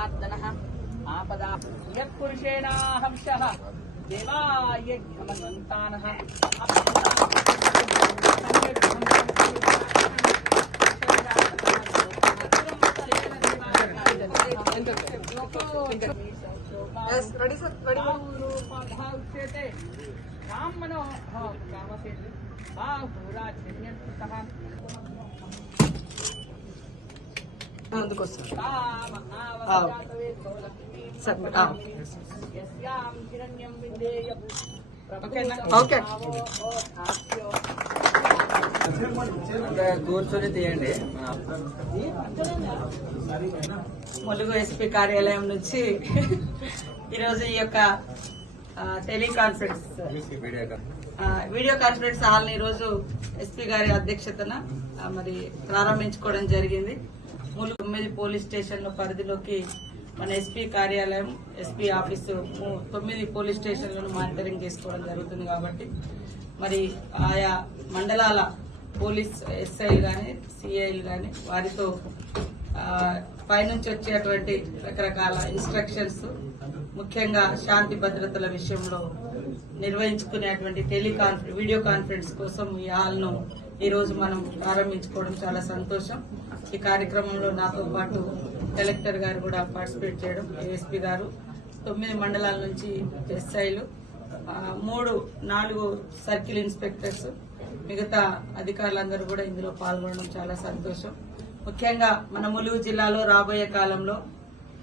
सनातन आपदा यत्पुरुषेणाहंसः देवायज्ञमन्तानः ఓకే. కూర్చొని తీయండి ములుగు ఎస్పీ కార్యాలయం నుంచి ఈరోజు ఈ యొక్క టెలికాన్ఫరెన్స్ వీడియో కాన్ఫరెన్స్ హాల్ని ఈరోజు ఎస్పీ గారి అధ్యక్షతన మరి ప్రారంభించుకోవడం జరిగింది. ములుగు తొమ్మిది పోలీస్ స్టేషన్ల పరిధిలోకి మన ఎస్పీ కార్యాలయం ఎస్పీ ఆఫీసు తొమ్మిది పోలీస్ స్టేషన్లను మానిటరింగ్ చేసుకోవడం జరుగుతుంది కాబట్టి మరి ఆయా మండలాల పోలీస్ ఎస్ఐలు కానీ సిఐలు కానీ వారితో పైనుంచి వచ్చేటువంటి రకరకాల ఇన్స్ట్రక్షన్స్ ముఖ్యంగా శాంతి భద్రతల విషయంలో నిర్వహించుకునేటువంటి టెలికాన్ఫ వీడియో కాన్ఫరెన్స్ కోసం ఈ హాల్ను ఈరోజు మనం ప్రారంభించుకోవడం చాలా సంతోషం. ఈ కార్యక్రమంలో నాతో పాటు కలెక్టర్ గారు కూడా పార్టిసిపేట్ చేయడం ఏఎస్పీ గారు తొమ్మిది మండలాల నుంచి ఎస్ఐలు మూడు నాలుగు సర్కిల్ ఇన్స్పెక్టర్స్ మిగతా అధికారులందరూ కూడా ఇందులో పాల్గొనడం చాలా సంతోషం. ముఖ్యంగా మన ములుగు జిల్లాలో రాబోయే కాలంలో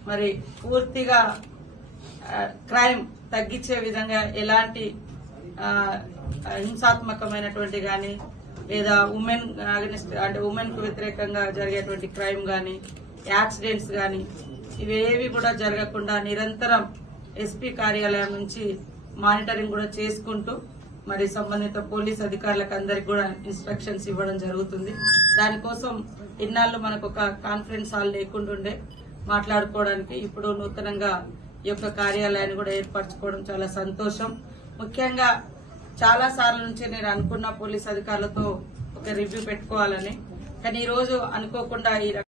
మరి పూర్తిగా క్రైమ్ తగ్గించే విధంగా ఎలాంటి హింసాత్మకమైనటువంటి కానీ లేదా ఉమెన్ అగనిస్ట్ అంటే ఉమెన్కు వ్యతిరేకంగా జరిగేటువంటి క్రైమ్ కానీ యాక్సిడెంట్స్ కానీ ఇవేవి కూడా జరగకుండా నిరంతరం ఎస్పీ కార్యాలయం నుంచి మానిటరింగ్ కూడా చేసుకుంటూ మరి సంబంధిత పోలీస్ అధికారులకు అందరికి కూడా ఇన్స్ట్రక్షన్స్ ఇవ్వడం జరుగుతుంది. దానికోసం ఇన్నాళ్ళు మనకు ఒక కాన్ఫరెన్స్ హాల్ లేకుంటుండే మాట్లాడుకోవడానికి ఇప్పుడు నూతనంగా ఈ యొక్క కార్యాలయాన్ని కూడా ఏర్పరచుకోవడం చాలా సంతోషం. ముఖ్యంగా చాలా సార్ల నుంచి నేను అనుకున్న పోలీస్ అధికారులతో ఒక రివ్యూ పెట్టుకోవాలని. కానీ ఈ రోజు అనుకోకుండా ఈ